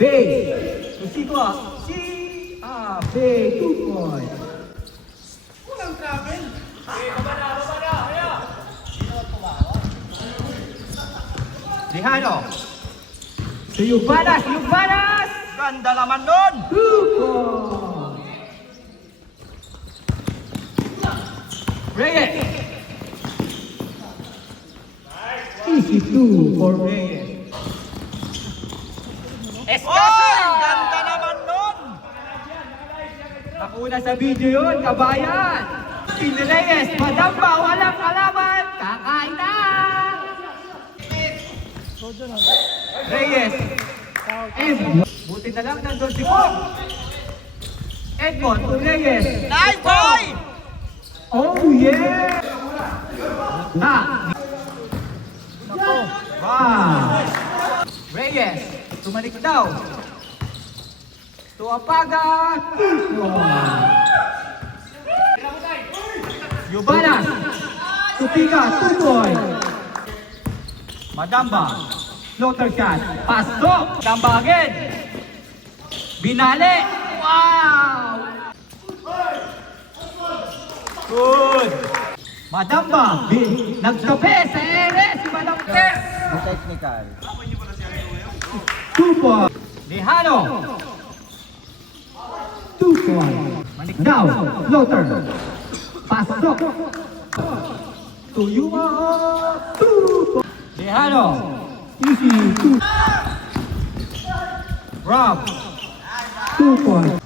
Bay. Kusiko. Bay. 2 points. Walang travel. Lihano. Yubanas. Ganda naman nun. 2 points. Reyes. Easy 2 for Reyes. Oy! Ganda naman nun. Nakuna sa video yun, kabayan. Pin Reyes, Madamba, walang kalaban, kakain na. Reyes, buti na lang nandun si Pong. Edmond to Reyes. Nice boy! Oh yeah! Na! Wow! Reyes, tumanik daw. Tuapaga, Yubanas, Tupiga, 2 points. Madamba, floater shot, pasok, Madamba again. Binali, wow! Good! Madamba, nagtabi sa ere si Madamba. Technical. 2 points. Lihano. 2 points. Now, floater. Pasok. Tuyuma. 2 points. Lihano. Easy. 2. Rob. 2 points.